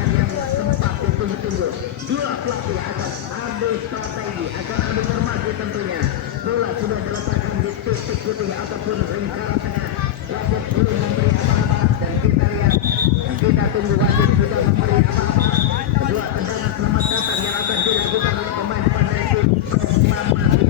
permainan yang sempat ditunggu-tunggu. Dua pelatih akan adu strategi, akan adu formasi tentunya. Bola sudah diletakkan di titik putih ataupun lingkaran tengah. Wasit belum memberi apa-apa dan kita lihat dan kita tunggu wasit sudah memberi apa-apa. Kedua tendangan selamat datang yang akan dilakukan oleh pemain depan dari tim Proklamasi.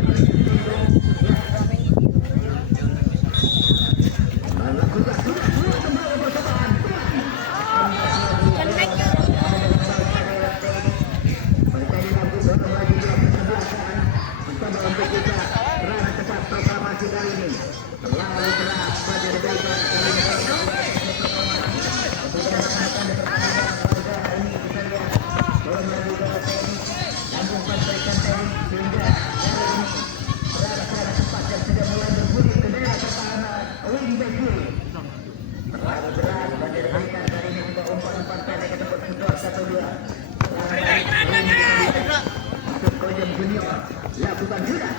Lakukan sudah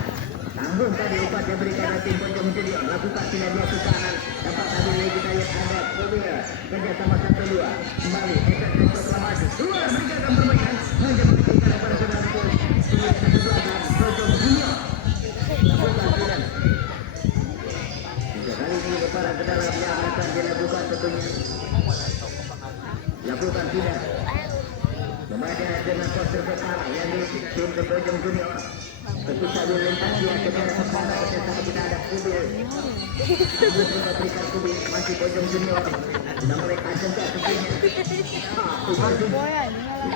tanggung tadi umpan diberikan oleh tim Pojok Junior. Lakukan tidak dia kesalahan. Dapat tadi kita lihat ada Korea kerjasama 1-2 kembali efek proklamasi dua meninggalkan permainan hanya mengetikkan kepada saudara Pojok Junior. Lakukan sudah tiga kali ini kepada ke dalam yang akan dilakukan tentunya. Lakukan tidak kemudian dengan poster kepala yang di tim Pojok Junior. Ketika dilintas dia ke dalam kepala kita ada kubil. Kubil berikan kubil masih Pojok Junior. Sudah mereka jengkel tentunya.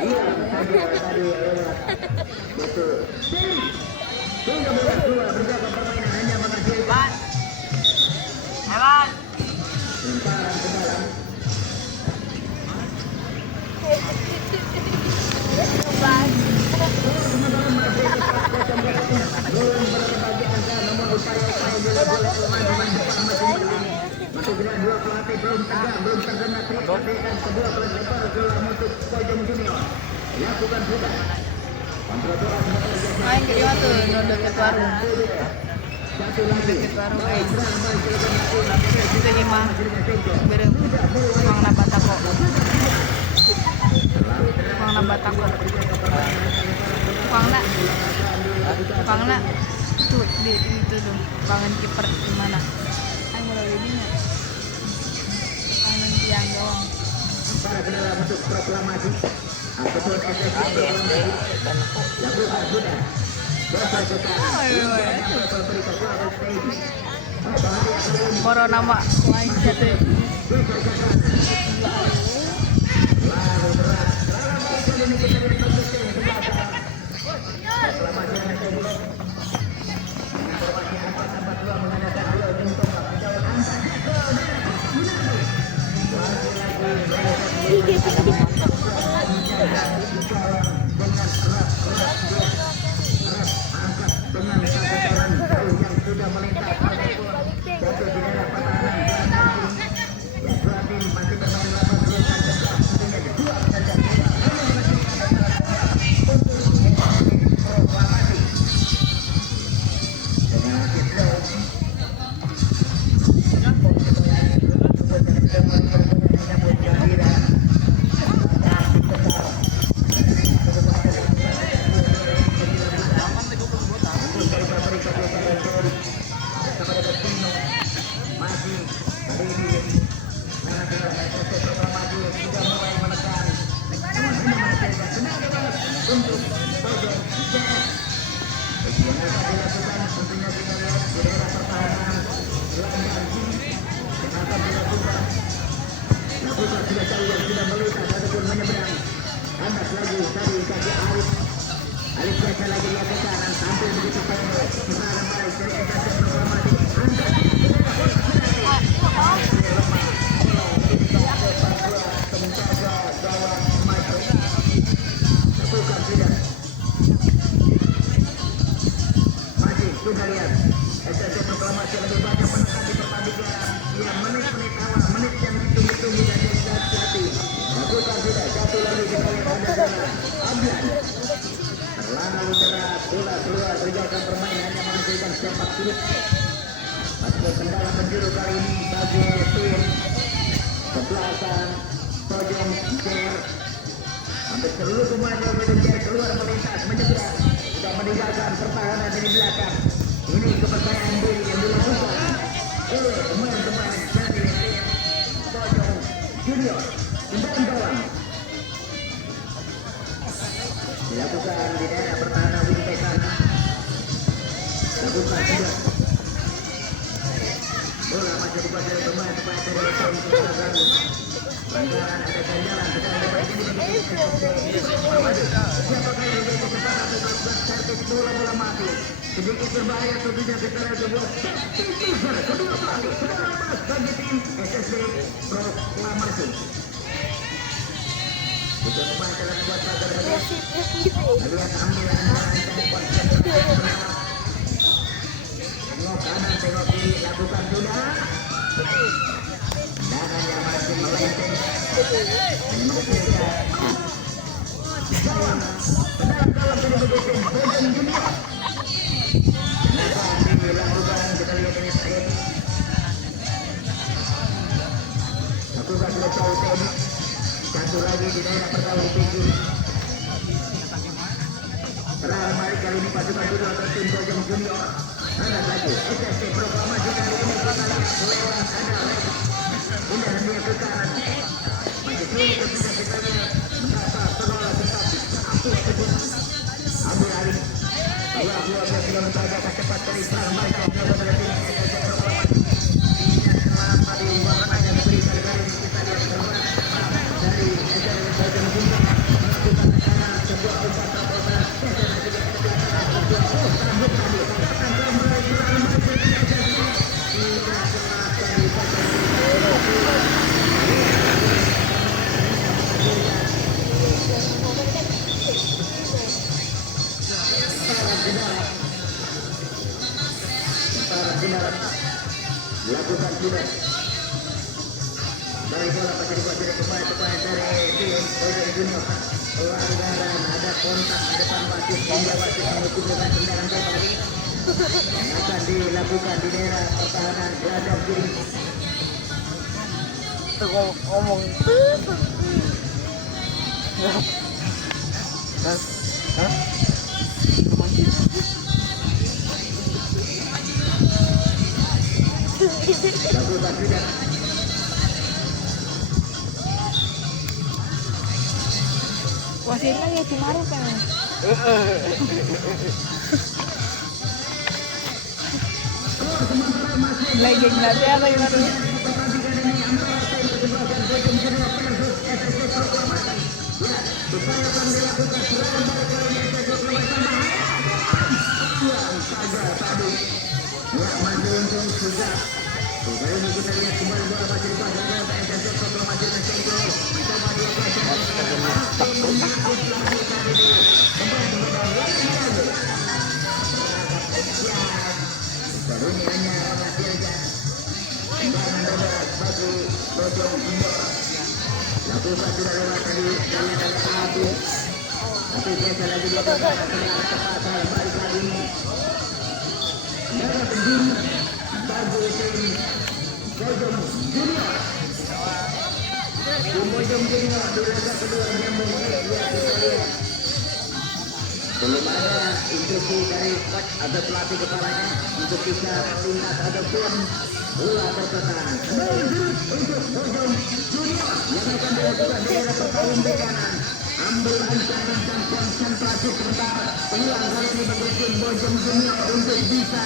Iya tadi lewat. Betul. Hingga bola keluar berjaga permainan hanya menghasilkan. Hebat. Lemparan ke dalam. Belum berbagi angka namun upaya-upaya dilakukan pemain depan masing-masing. Masih dengan dua pelatih belum tegak, belum terkena teriak-teriakan kedua pelatih baru keluar untuk Pojok Junior. Lakukan sudah. Main ke dia tuh, deket warung. Deket warung main. Itu gimana? Berem, uang nabat aku. Uang nabat aku. Uang nak tuh di itu tuh, bangun kiper di mana? Ayo mulai begini. Bangun tiang doang. Para kendala untuk proklamasi ataupun SSB lakukan sudah. Moro nama lain jatuh. Terlalu keras, bola keluar berjalan permainannya menghasilkan sepak sulit. Masuk kendala penjuru kali ini bagi tim sebelasan Pojok Junior. seluruh pemain yang mengejar keluar melintas menyeberang sudah meninggalkan pertahanan di belakang. Ini kepercayaan diri yang dilakukan oleh teman-teman dari tim Bojong Junior. Tendangan gawang dilakukan di daerah pertahanan wing back kanan. Lakukan sudah. Bola masih dikuasai pemain-pemain dari tim Bojong. Pelanggaran ada ganjalan sekarang dapat ini siapakah yang menjadi kecepatan atau melakukan servis bola mati sedikit berbahaya tentunya kita lihat sebuah teaser kedua pelatih sudah lepas bagi tim SSB Proklamasi. Untuk pemain dalam buat pagar bagi lihat ambilan merancang konsentrasi tengok kanan tengok kiri lakukan sudah dan yang masih melenceng menghasilkan gawang tendangan gawang dari Bojong Junior. Kenapa dilakukan kita lihat ini tadi lakukan sudah jauh teknik satu lagi di daerah pertahanan pinggir terakhir mari kali ini pasukan dulu atau tim Bojong Junior ada lagi SSC Proklamasi kali ini kita lihat lewat ada lagi pindah dia ke kanan masih sulit ketika kita lihat mendapat penolak tetapi hapus kedua ambil alih luar biasa sudah menjaga cepat dari serang mereka melakukan tim SSC Proklamasi tidak selama di ruangan yang diberikan kali ini kita lihat terbang dari SSC Bojong Junior melakukan tekanan sebuah umpan terobosan SSC juga sebuah rambut tadi akan kembali serang mereka tidak kelas dari Bojong dilakukan sudah dari bola masih dikuasai pemain-pemain dari tim Bojong Junior. Pelanggaran ada kontak di depan wasit hingga wasit menghukum dengan tendangan bebas yang akan dilakukan di daerah pertahanan gelandang kiri. Ngomong lakukan sudah wasitnya ya Cimaru kan. Legend nanti apa yang baru? Kali ini kita lihat kembali bola masih dipasang ke SSC Proklamasi dan Sentro mencoba dia pasang baru ini hanya menghasilkan tendangan bebas bagi Bojong Junior. Lakukan sudah lewat tadi dari Abu tapi biasa lagi dia bergerak kecepatan balik kali ini darah penjuru bagi tim Bojong Junior. Tim Bojong Junior di laga kedua menyambung ya kita lihat belum ada instruksi dari coach atau pelatih kepalanya untuk bisa melintas ataupun bola tertekan. Untuk Bojong Junior yang akan dilakukan di daerah pertahanan di kanan. Ambil ancang-ancang konsentrasi sebentar. Peluang kali ini bagi tim Bojong Junior untuk bisa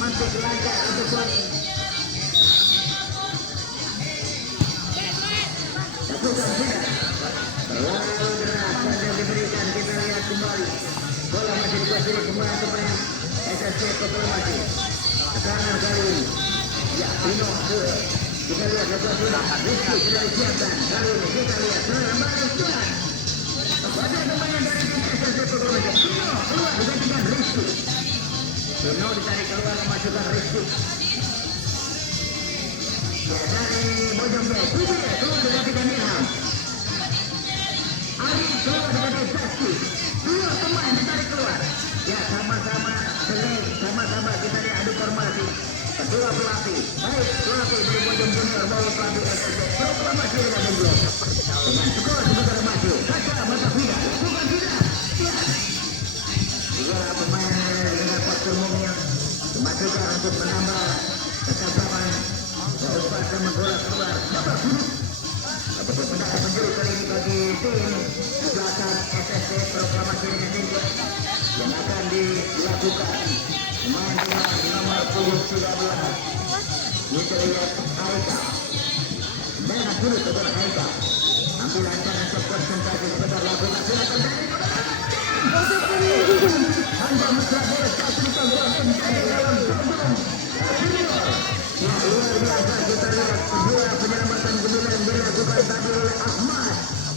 masuk laga ataupun lakukan sudah. Terlalu deras saja diberikan. Kita lihat kembali. Bola masih dikuasai pemain-pemain SSC Proklamasi. Tekanan kali ini. Ya, Pino ke. Kita lihat lepas sudah. Rizky sudah disiapkan. Kali ini kita lihat. Serangan baru sudah. Pada pemain dari tim SSC Proklamasi. Pino keluar digantikan Rizky. Pino ditarik keluar memasukkan Rizky. Ya, dari Bojong Junior keluar digantikan Ilham. Ali keluar digantikan Zaki. Dua pemain ditarik keluar. Ya, sama-sama sering, sama-sama kita lihat adu formasi. Kedua pelatih, baik pelatih dari Bojong Junior maupun pelatih SSC Proklamasi dengan Bengkulu. Dengan skor sebentar maju, Kaca Batavia Silakan untuk konsentrasi sebentar lakukan. Silakan dari Anda mesra bola satu panggung menjadi dalam panggung. Ya, luar biasa kita lihat sebuah penyelamatan gemilang yang dilakukan tadi oleh Ahmad.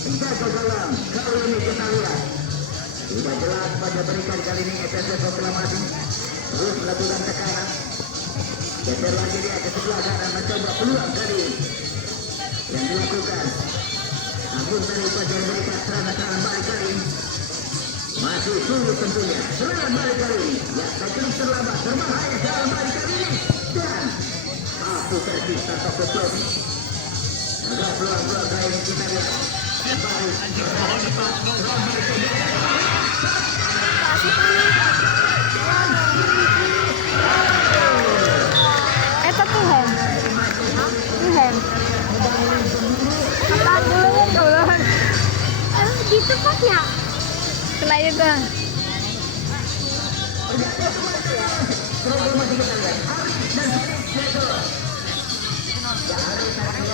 3 gol kali ini kita lihat. Tidak jelas pada berikan kali ini SSC Proklamasi. Terus melakukan tekanan. Geser lagi dia ke sebelah kanan mencoba peluang kali ini. Yang dilakukan. Agung dari Fajar berikan serangan balik kali ini. Masih sulit tentunya. Serangan balik kali ini. Ya, teknik terlambat. Berbahaya serangan balik kali ini. Dan aku tersisa Toko Tobi. Agak peluang-peluang kali ini kita lihat. Baik. Eta Tuhan. Tuhan. Apa duluan duluan? Di tempatnya. Kena itu.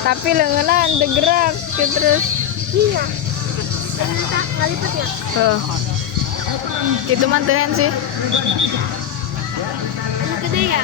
Tapi lengan gerak terus. Iya. Ternyata nggak lipat ya. Tuh. Gitu mantuhan sih. Yang gede ya.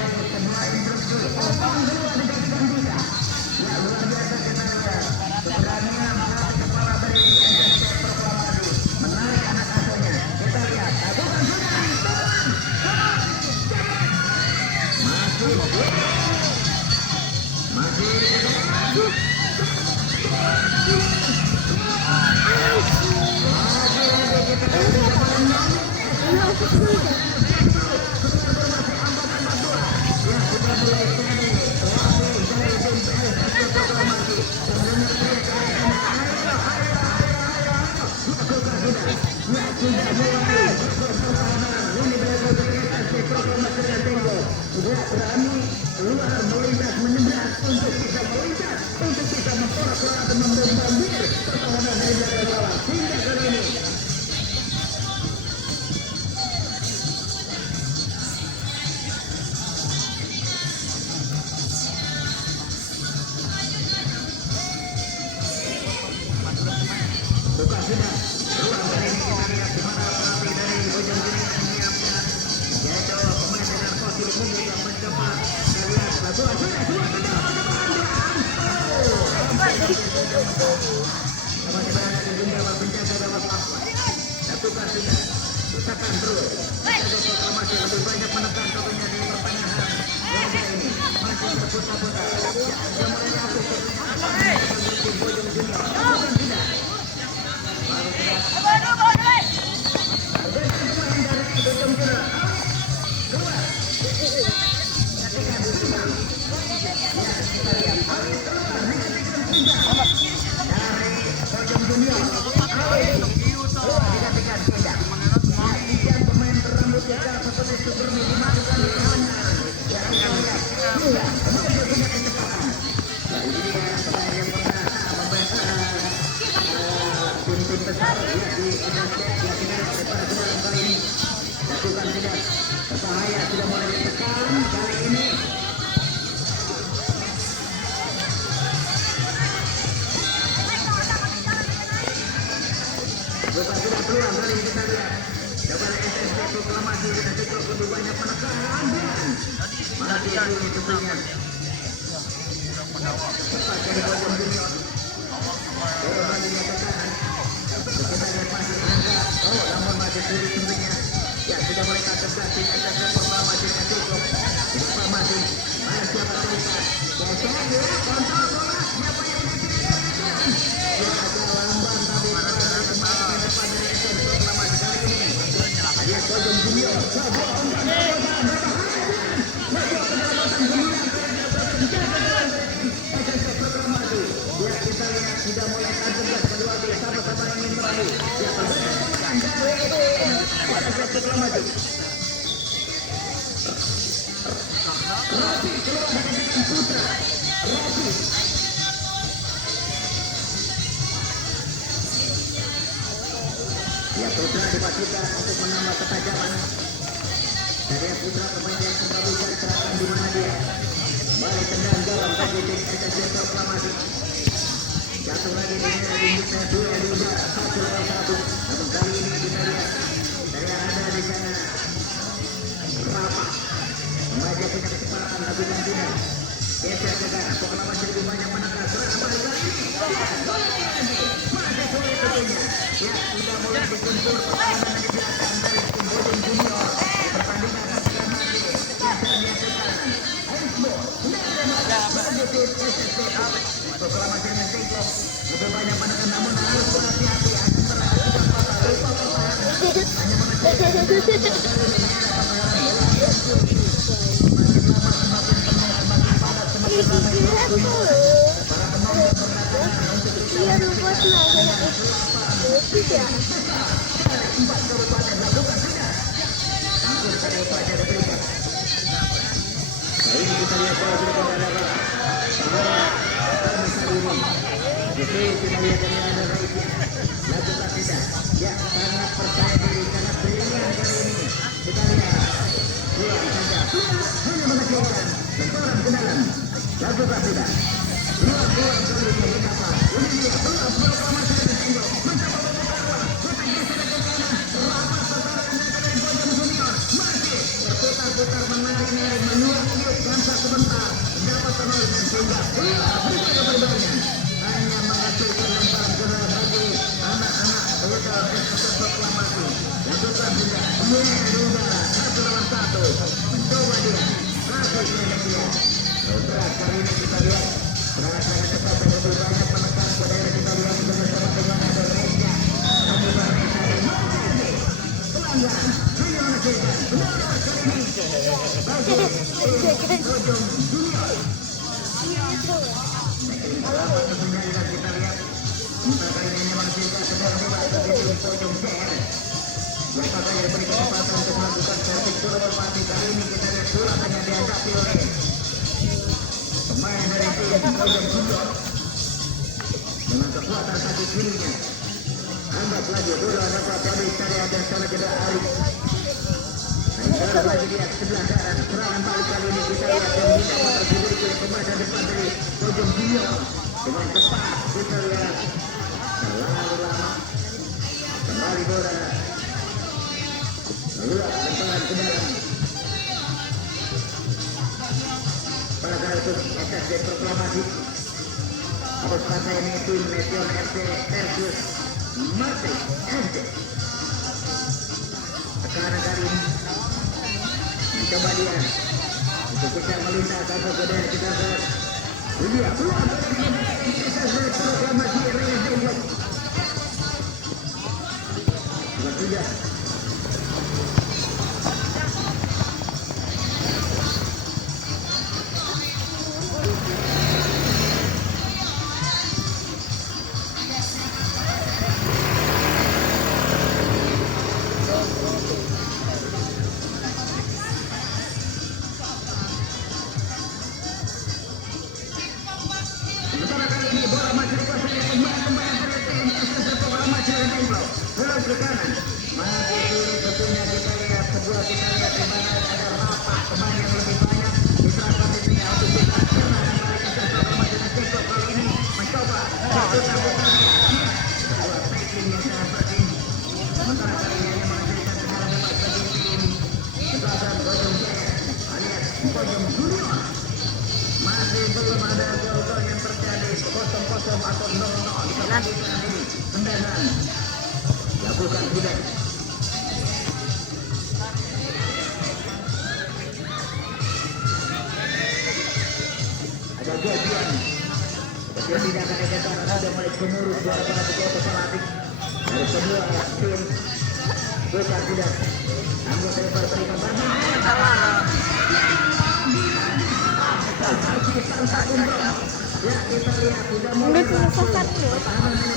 Ya, Putra dipastikan untuk menambah ketajaman. Dari Putra kemudian kembali serahkan di mana dia. Balik tendang gawang bagi tim SSC Proklamasi. Satu lagi ini kita dua juga satu lawan satu. Namun kali ini kita lihat saya ada di sana Rapat membaca punya kecepatan tapi tidak geser ke kanan. Proklamasi lebih banyak menekan serangan balik kali ini. Masih sulit tentunya. Ya sudah mulai dikumpul pertahanan di belakang dari tim Bojong Junior. Pertandingan akan segera mati. Gesernya ke kanan. Handball. Proklamasi dengan Tengklok lebih banyak menekan namun harus berhati-hati akan berakibat fatal. Hanya Iya lupa ya. ini kita lihat bola sudah ada jadi kita lihat ini ada Raisya lakukan tidak ya sangat percaya diri sangat brilian kali ini kita lihat pulang saja hanya menghasilkan benturan ke dalam lakukan tidak pulang kali ini kenapa ini dia pulang proklamasi dengan Tengklok mencoba membuka putar geser ke kanan rapat pertahanan dari Bojong Junior masih berputar-putar menari-nari menyuap-nyuap bangsa sebentar dapat penolak sehingga berbagai berbahaya hanya menghasilkan lemparan gerak bagi anak-anak total estafet proklamasi lakukan juga juga satu lawan satu mencoba dia hasilnya dia berat kali ini kita lihat sangat cepat dan lebih banyak menekan ke daerah kita lihat bersama dengan ada Raisya membuka Raisya dan Mokasi pelanggan hanya menghasilkan benar kali ini bagi Bojong Junior. Selamat tentunya juga kita lihat kali ini menghasilkan sedang lewat bagi tim Bojong JR yang pakai diberi kesempatan untuk melakukan servis bola bermati. Kali ini kita lihat bola hanya dihadapi oleh pemain dari tim Bojong Junior dengan kekuatan kaki kirinya. Anggap lagi bola dapat dari Syariah dan sana jeda Arif. Baru lagi lihat sebelah kanan serangan balik kali ini kita lihat yang tidak bakal dimiliki oleh pemain depan dari Bojong Junior dengan cepat kita lihat terlalu lama kembali bola meluap lemparan ke dalam pada untuk SSB proklamasi harus kata ini tim Meteor FC versus Mati FC tekanan kali ini coba dia untuk kita melintas atau ke daerah kita ke India keluar dari kita proklamasi Reyes Tengklok sudah ke kanan masih sulit tentunya kita lihat sebuah kita lihat di mana ada Rapat pemain yang lebih banyak diserahkan di sini untuk kita serangan balik ke proklamasi dengan Tengklok kali ini mencoba putar-putarnya sebuah tackling yang sangat penting sementara kali ini hanya menghasilkan tendangan bebas bagi tim kesebelasan Bojong JR alias Bojong Junior. Masih belum ada gol-gol yang terjadi 0-0 atau 0-0 di pertandingan ini. Tendangan lakukan tidak ada gajian tapi tidak akan dikatakan sudah mulai pengurus suara para pejabat pelatih dari semua tim bukan tidak anggota yang berterima ya kita lihat sudah mulai pertahanan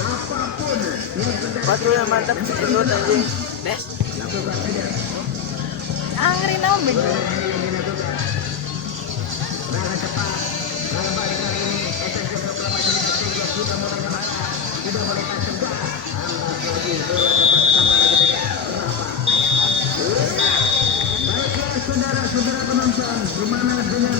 apapun yang sudah Batu yang mantap sebelum anjing. Des. lakukan saja Angri naon begitu. serangan cepat serangan balik kali ini SSB proklamasi dengan Tengklok sudah mulai mengarah sudah mulai tersebar anggap lagi bola dapat tambah lagi dengan Rapat baiklah saudara-saudara penonton di mana dengan